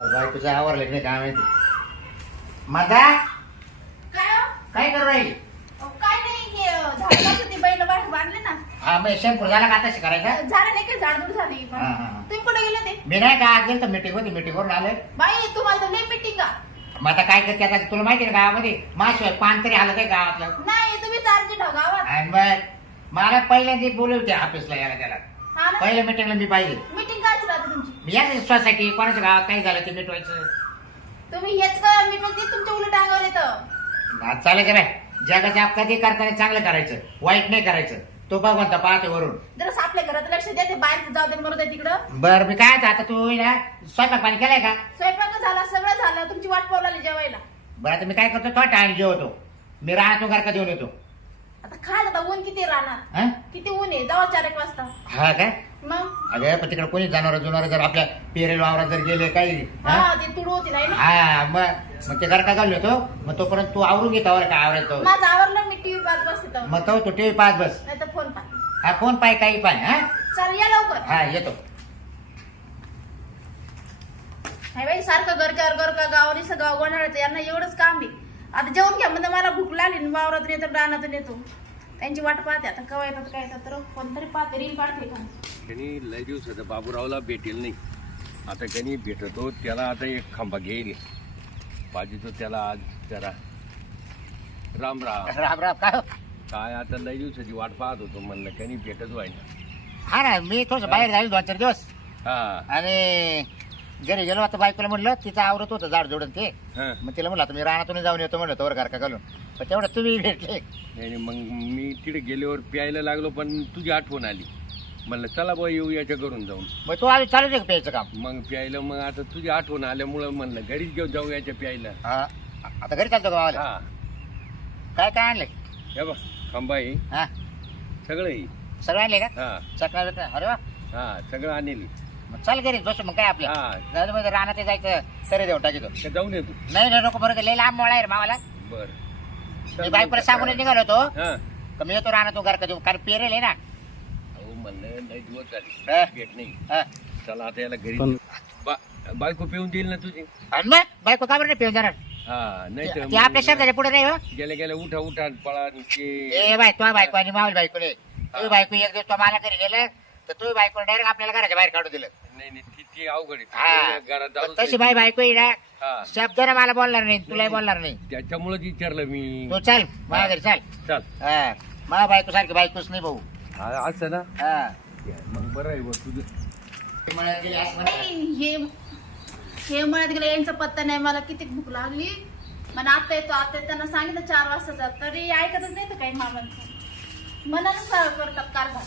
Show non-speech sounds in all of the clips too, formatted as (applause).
बायकोचं आवरलं की नाही काय माहिती? माझा काय हो? काय करू राहील? अहो, काय नाही हे अ, झाड लावत होती बैल बाहेर बांधले ना. हा मग शॅम्पू झाला का आता करायचा? झाड नाही काय झाडझूड झाली. हा, हा. तुम्ही कुठे गेले ते मी नाही का आज गेलं मीटिंग होती मीटिंग वरून आलोय. बाई तुम्हाला तर लई मिटिंग का मग आता काय करते आता? तुला माहिती आहे ना गावामध्ये? माशिवाय पान तरी आलं काय गावातलं. नाही तुम्ही चारची गावात. आणि मग मला पहिल्यांदा बोलवते ऑफिसला यायला त्याला. हा ना? पहिल्या मीटिंगला मी पाहिजे मिटिंग काय राहते तुमची मी या सोसायटी कोणाच्या गावात काय झालं ते मिटवायचं? तुम्ही हेच का मिटवते? तुमच्या उलट अंगावर येतं. आज चालेल का बाय जगाच्या कधी करताना चांगलं करायचं वाईट नाही करायचं. तो भगवंत पाहते वरून. जरा आपल्या घरात लक्ष द्या ते बाहेर जाऊ दे मरू दे तिकडं. बर मी काय आता तू ना स्वयंपाक पाणी केलाय का? स्वयंपाक झाला सगळं झालं. तुमची वाट पावलाली जेवायला. बरं आता मी काय करतो तो टाइम जेवतो. मी राहतो घर का देऊन येतो. आता काय आता ऊन किती राहणार? हा? किती ऊन आहे? जावा चार एक वाजता. हा काय? मग? अगं पण तिकडे कोणी जनावर जुनावर जर आपल्या पेरेल वावरात जर गेले काही हा? हा? ते तुडू होती नाही ना? हा मग मग ते घर का घाललो होतो मग तोपर्यंत तू आवरून घेता का आवरायचो माझं आवरलं मी टीव्ही पाहत बसते तर. मग तो तू टीव्ही पाच बस. नाही तर फोन हा फोन पाय काही पाय हा? चल या लवकर. हा येतो. नाही बाई सारखं घरच्यावर घर का गावाने गाव गोंधळायचं यांना एवढंच काम आहे. आता जेवण घ्या म्हणजे मला भूक लागली आणि वावरातून येतो रानातून येतो. त्यांची वाट पाहते. आता केव्हा येतात काय येतात तर कोणतरी पाहते. रील पाहते का? त्यांनी लय दिवसाचं बाबूरावला भेटेल नाही. आता त्यांनी भेटतो त्याला आता एक खांबा घेईल. पाहिजे तो त्याला आज जरा राम राम. राम राम काय हो? काय आता लय दिवसाची वाट पाहत होतो म्हणलं त्यांनी भेटच व्हायना. हा ना मी थोडस बाहेर झालो दोन चार दिवस. हा. आणि घरी गेलो आता बायकोला म्हटलं तिचं आवरत होतं झाड जोडून ते. हा. मग तिला म्हणलं आता मी रानातून जाऊन येतो म्हणलं तोवर घर का घालून. पण तेवढं तुम्ही भेटले. आणि मग मी तिथे गेल्यावर प्यायला लागलो पण तुझी आठवण आली. म्हणलं चला बा येऊ याच्या घरून जाऊन. मग तू आधी चालू दे का प्यायचं काम? मग प्यायला मग आता तुझी आठवण आल्यामुळं म्हणलं घरीच घेऊन जाऊ याच्या प्यायला. हा. आता घरी चालतो का गावाला हा. काय काय आणले हे बा खांबा आहे हा. सगळं आहे. सगळं आणले का? हा. बिकला अरे वा. हा सगळं आणेल मग चल घरी बस मग काय आपलं? हा. जाऊ दे मग रानात जायचं तरी देऊन टाकी तो का जाऊन येतो. नाही नाही नको बरं लई लांब मोळा आहे रे मावाला. बर. मी बायकोला सांगून निघालो होतो. हा. का मी येतो रानातून घर का देऊ कारण पेरेल आहे ना. अहो म्हणलं लय दिवस झाले. हा. भेट नाही. हा. चला आता याला घरी बा- बायको पिऊन देईल ना तुझी? आणि मग? बायको का बरं नाही पिऊन जाणार हा नाही तर ते आपल्या शब्दाच्या पुढे नाही हो. गेल्या गेल्या उठा उठा पळा आणि ते ए बाय तो बायको आणि मावली बायको नाही तुझी बायको एक दिवस तो मला घरी गेलं तर तुझी बायको डायरेक्ट आपल्याला घराच्या बाहेर काढून दिलं. नाही नाही ती ती अवघड हा. आहे घरात पण जाऊन तशी बाई बायको आहे ना हा. शब्दाने मला बोलणार नाही तुलाही बोलणार नाही. त्याच्यामुळेच विचारलं मी. तू चल माझ्या घरी चल. चल. हा मला बायको सारखी बायकोच नाही भाऊ. हा, असं ना? हा. मग बरं आहे बा तुझं ती म्हणाली हे हे म्हणत गेलं यांचा पत्ता नाही मला किती भूक लागली. मला आता येतो आता येतो. त्यांना सांगितलं चार वाजता तरी ऐकतच नाही तर काही मामांचं मनानं सरळ करतात कारभार.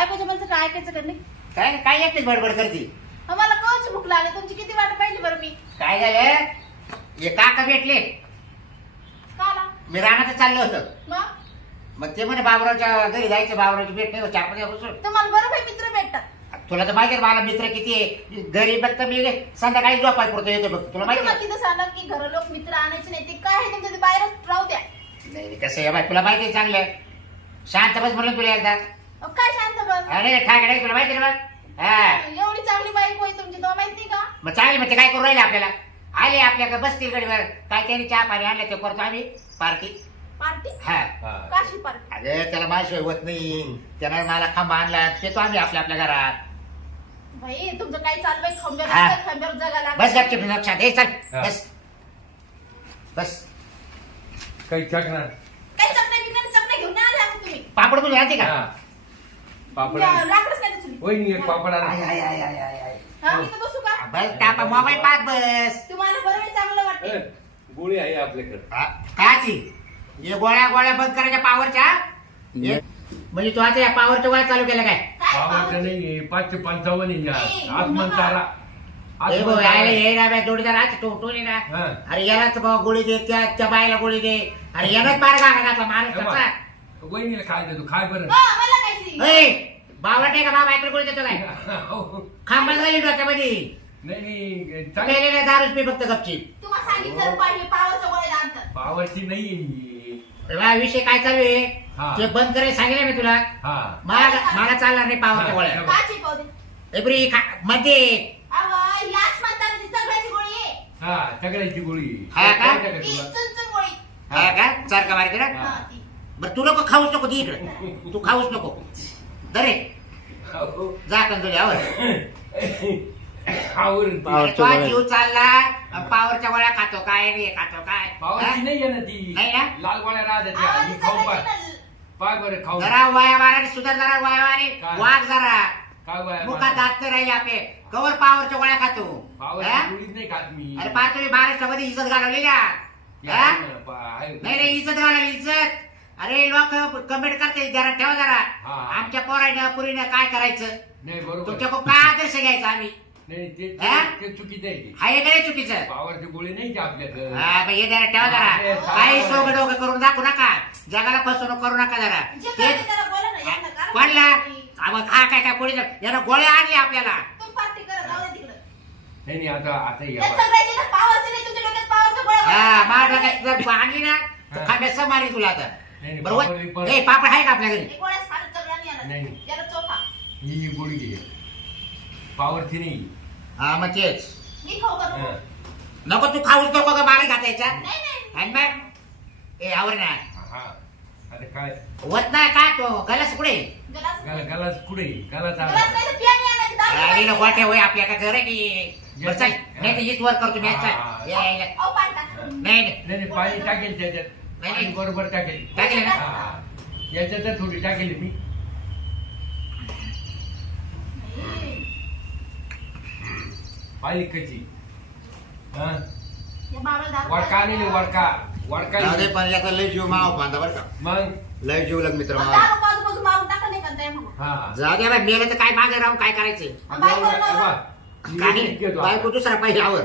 बायकोच्या म्हणचं काय ऐकायचं का नाही? काय काय एकटीच बडबड करते? अहो, मला कवच भूक लागली? तुमची किती वाट पाहिली बरं मी? काय झालं? हे काका भेटले. काला? मी रानात चाललो होतं. मग? मग ते म्हणे बाबरावच्या घरी जायचं बाबरावची भेट नाही चार पाच दिवसापासून. तुम्हाला बरं भाई मित्र भेटतात. तुला तर माहिती आहे मला मित्र किती आहे. घरी फक्त मी संध्याकाळी झोपाय पुरतो येतो बघ. तुला माहिती तुम्हाला आहे? तिथं सांगा की घर लोक मित्र आणायचे नाही ते काय आहे तुमच्या ते बाहेरच राहू द्या. नाही नाही, कसं आहे बाय तुला माहिती आहे चांगलं? शांत बस म्हणलं तुला एकदा. अहो, काय शांत बस. अरे ठाक नाही तुला माहिती ना हा. एवढी चांगली बाईक होई तुमची तो माहिती का? मग चालेल मग ते काय करू राहिले आपल्याला? आले आपल्याकडे बसतील गडीवर. काय त्यांनी चहा पाणी आणलं ते करतो आम्ही. पार्टी. पार्टी? हा. हा. काशी पार्टी? अरे त्याला माझ्याशिवाय होत नाही. त्यानं मला खांबा आणला ते तो आम्ही आपल्या आपल्या घरात. भाई तुमचं काय चालू आहे खंब्यावर हा. असतं, खंब्यावर जगायला बस गपचिप लक्षात चल हा. बस. बस. काही चकणार? काय चकण्या बिकण्या चकण्या घेऊन नाही आले तुम्ही. पापड बुजून राहते का? हा. पापड या, लाकडच नाही तुम्ही वहिनी एक पापड आणा. आय, आय, आय, आय, आय, आय. हा इथं बसू का? बस टापा मोबाईल पाहत बस. तुम्हाला बरं वेळ चांगलं ए, वाटतं गोळी आहे आपल्याकडे. हा, काची? हे गोळ्या गोळ्या बंद करायच्या पावरच्या? हे- म्हणजे तू आता या पावरच्या गोळ्या चालू केल्या काय? काय पावडचं पाहू? नाही पाचशे पंचावन्न इंच नाही, आत्मन नका. तारा. हे आत्मन यायला तारा. हे ना बे, जोडीदार आज तो तो नाही ना. हा. अरे यालाच भाऊ गोळी दे त्या त्या बायला गोळी दे. अरे यालाच पार गाणं घातला माणूस हे कसा वहिनीला खाय देतो खाय बरं. हा, मला बाबा नाही का बाबा? ऐकलं गोळी देतो काय? खांबात झाली डोक्यामध्ये नाही नाही चांगली पेलेले दारूच पी फक्त गपची तुम्हाला सांगितलं पाहिजे पावाच्या गोळ्या आणतात. पावरची नाही विषय काय चालू आहे? हा. ते बंद करायला सांगितलं मी तुला. हा. मला मला चालणार नाही पावरच्या हा. गोळ्या. काची पावते. एप्री खा मध्ये. अहो याच म्हणतात तिचं हा तगड्याची गोळी. हा का? कळतं का ती तुला? चुनचुन गोळी. हा का? सारखा मारते ना? हा ती. बरं तू नको खाऊच नको ती इकडे तू खाऊच नको दरे. जा कंजोली आवर आवरून ती. पावर- तो जीव चालला अन पावरच्या गोळ्या खातो काय रे खातो काय पावरची हा? नाही आहे ना ती नाही ना? लाल गोळ्या राहतात त्या. आवाज ही खाऊन पाय चढायची पाय बरं खाऊन जरा वाया माराने सुधार जरा वाया मारे काय? वाघ जरा काय गोळ्या मुखात? दात नाही राहिले आपले कवर पावरच्या गोळ्या खातो हा? पावरची गोळीच नाही खात मी अरे पा तुम्ही महाराष्ट्रामध्ये इज्जत घालवली या हा? पा- आहे. नाही नाही इज्जत घालवली इज्जत अरे लोक कमेंट करते जरा ठेवा जरा हा. आमच्या पोरानं पुरीनं काय करायचं नाही बरोबर तुमच्याकडून काय आदर्श घ्यायचा आम्ही नाही ते हा? ते- ते चुकीचं आहे ते. हा हे काय चुकीचं पावरची गोळी नाही आपल्याकडे हा हे जरा ठेवा जरा काही. सोग करून दाखवू नका जगाला फसवणूक करू नका जरा जे ते करते त्याला बोला ना यांना कारण कोणला नाही. हा मग हा काय काय कोणी यानं गोळ्या आणली आपल्याला तुम्ही पार्टी करा जाऊ दे तिकडं नाही नाही आता आता हे त्या बघ. सगळ्याची ना पावाची नाही तुमच्या डोक्यात पावाचं गोळा हा घाला. माझ्या डोक्यात जर आणली ना तर हा. खांब्याचं मारी तुला आता नाही, बरोबर? पापड बिपड. ए पापड आहे का आपल्या घरी गोळ्या खाणं सगळ्यांनी आलं. नाही. त्याला चोखा. ही गोळी घे. हा मग तेच. मी खाऊ का नको? हा. नको तू खाऊच नको का मला नाही नाही. आणि मग? ए आवर ना हा. काय? होत नाही का तो? गलस कुठे? गलास? गला गलास कुठे? गलास गलास नाही तर पियानी दारू आणायची. गोट्या होय आपल्या का घर आहे की. बरं, चल नाही तर हीच वर करतो मी हा. नाही नाही पाणी टाकेल त्याच्यात. नाही, पाणी. बरोबर टाकेल टाकेल ना? हा. याच्यात थोडी टाकेल मी हा दारू वडका पाहिजे. नाही वडका वडका जाऊ दे, पण याचा लय जीव माव बांधा बरं का मग लय जीव लग मित्र मावा. हा जाऊ दे मेलं तर काय मागे राहून काय करायचं बायको बरोबर, घेतो. दुसरा पाहिजे आवर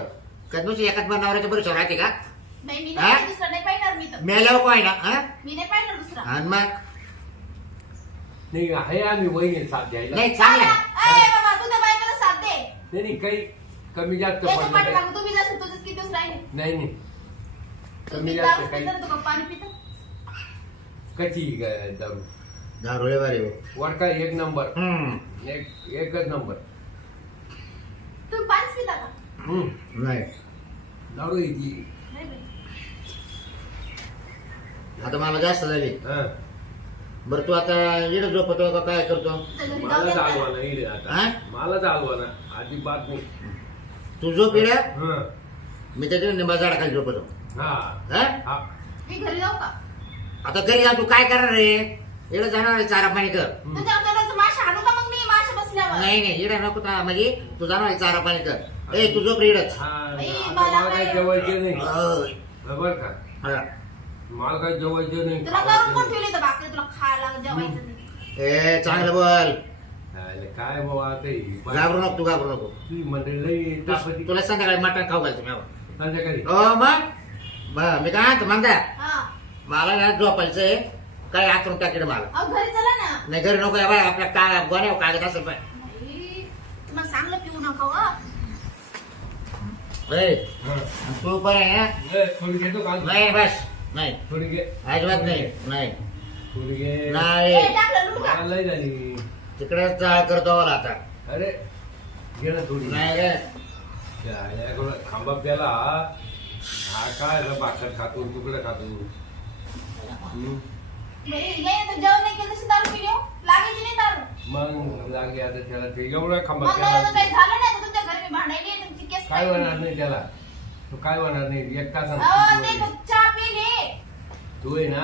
कधीच एकाच बनवण्याच्या बरोबर राहते का नाही मी हा? पाहिणार मी तर मेल्यावर काय ना हा? मी नाही दुसरा. आणि मग. नाही आहे आम्ही वहिनी साथ द्यायला. नाही चांगलं आहे. अरे बाबा तू त्या बायकोला साथ दे. नाही नाही, काही कमी जास्त त्याच्या पडलं पाठीमागं काही. तुम्ही जाशील तुझेच किती दिवस राहिले? नाही कमी जास्त काही. पिता तू का पाणी पिता कशी ग- दारू? दारुळे बारे हो. वडका एक नंबर. हम्म. एक एकच नंबर. तुम्ही पाणीच पिता का? हम्म. नाही. दारू आहे ती नाही बाई. आता मला जास्त झाली हा. बरं तू आता इकडे झोपतो का काय करतो मला चालवा ना. इले हा? आता मला चालवा ना अजिबात नाही तू झोप इकडे हा. मी त्याच्या निंबा झाडाखाली झोपतो हा हा? हा. मी घरी जाऊ का आता घरी जा तू काय करणार रे इकडे जाणार आहे चारा पाणी कर हम्म. माशा हाणू का मग मी माशा बसल्यावर नाही नाही इकडे नको ता- म्हणजे तू जाणार आहे चारा पाणी कर ए तू झोप रे इकडंच हा, आई, आता मला मला काही काय- जेवायचे नाही अय. बरोबर का हा. मला काही जेवायचे नाही. तुला करून कोण नाही. ठेवली तर भाकरी? तुला खायला जेवायचं नाही. ए चांगलं बोल. अरे काय बाबा काही घाबरू नको तू घाबरू नको. तुझी मंडळी लई तापती. तुला संध्याकाळी मटण खाऊ घालतो मी. संध्याकाळी? हो मग? ब- मी काय म्हणतो हा. मला ना झोपायचंय काय आतरून टाकेल मला. अहो घरी चला ना. नाही घरी नको या बाय आपल्या का गोण्यावर कागद असेल बाय. नाही, तुम्हाला चांगलं पिऊ नका हो. ए, हा. तू पण आहे ना? ए, थोडी घेतो का? नाही बस. नाही. थोडी घे अजिबात नाही. नाही. थोडी घे ए, नाही झाली तिकडे चाळ करतो मला आता. अरे ना थोडी. नाही रे. खांबा प्याला. हा काय रे भाकर खातो तुकडं खातो. हो. मग लागे आता त्याला ते. एवढा खांबा काय होणार नाही. त्याला? तो काय होणार नाही? एक अहो, ते तासात फक्त चहा पिले तू आहे ना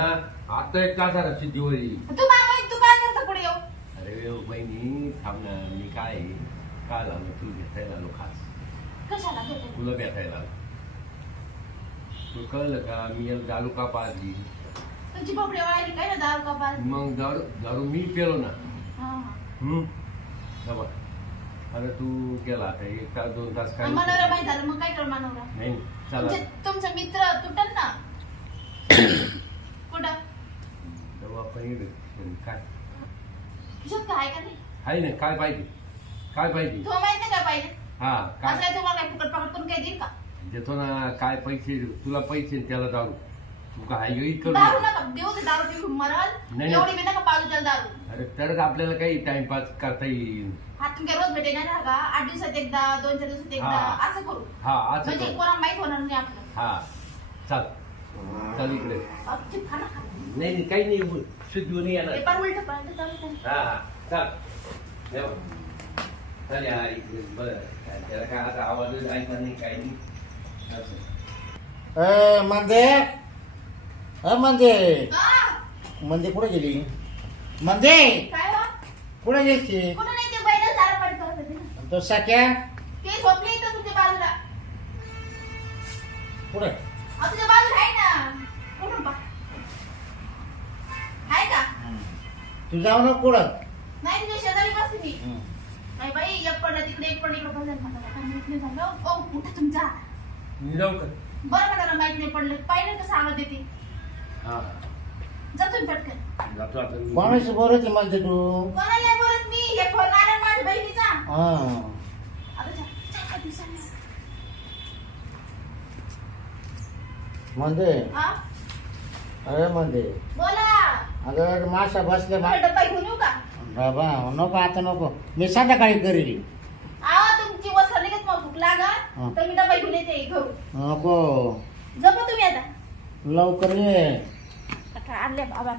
आता एक तासात सिद्धी होईल तू मागाय तू काय करता पुढे येऊ अरे बहिणी थांब ना मी काय? काय झालं? तू भेटायला आलो खास. कशाला तुला भेटायला आलो. तू कळलं का मी याला दारू का पाजली? तुमची पपडी वळायली काय ना दारू का मग दारू दारू मी पेलो ना. हा. हम्म? बघ. अरे तू गेला आता एक तास दोन तास काय मनोरा माहीत झालं मग काय कर मनोरा नाही चला. तुमचे मित्र तुटल ना? (coughs) इकडे. काय? काय आहे का नाही आहे ना काय पाहिजे? काय पाहिजे? तो माहिती काय पाहिजे? हा असं काय आहे तुम्हाला काय फुकट पाकट करून काय देईल का? देतो ना काय पैसे तुला पैसे आणि त्याला दारू. तू काय येईल करू दारू नका देऊ दे दारू पिऊन मरल. नाही. एवढी बी नका पाजू त्याला दारू? अरे तरच आपल्याला काही टाइमपास करता येईल. हा तुम्ही रोज भेटे नाही ना का? आठ दिवसात एकदा दोन चार दिवसात एकदा हा. असं करू. हा असं म्हणजे कर. कोणाला माहीत होणार नाही आपलं हा चाल. चाल इकडे. अगदी खाना खा नाही नाही काही नाही शुद्धीवर नाही येणार ते पण उलट पलट चालू. हा हा चाल. येऊ. चल या इकडे बरं. त्याला काय आता आवाज ऐकणार नाही काही नाही. असं. ए मंदे. अ मंदे. हा, मंदे कुठे गेली? मंदे. काय हो? कुठे गेली कुठं नाही ते बैल झाडं पाणी करत होते ना. तो सख्या ते झोपले इथं तुमच्या बाजूला. कुठे? अहो, तुझ्या बाजूला आहे आहे का? तू जाऊ नको कुठं. नाही तुझ्या शेजारी बसते मी. नाही बाई एक पडलं तिकडे एक पडलं इकडे नाही झालं. ओ कुठं तुमचा? मी जाऊ का बरं म्हणाला माहीत नाही पडलं. पाहिलं कसं आवाज देते हा. जा तुम्ही पटकन. जातो आता मी. कोणाशी बोलत म्हणते तू कोणाला बोलत मी? हे फोन आला माझ्या बहिणीचा. हा. आता जा, जा, जा, दिवसांनी. मंदे. हा? अरे मंदे. बोला. अगं माशा बसले मा मला डब्बा घेऊन येऊ का? बाबा नको आता नको. मी संध्याकाळी करील आवा तुमची वस्त्र निघत मग भूक हा. लागत तर मी डब्बा घेऊन येते घरून. नको. जपा तुम्ही आता? लवकर ये. आता आणले बाबा.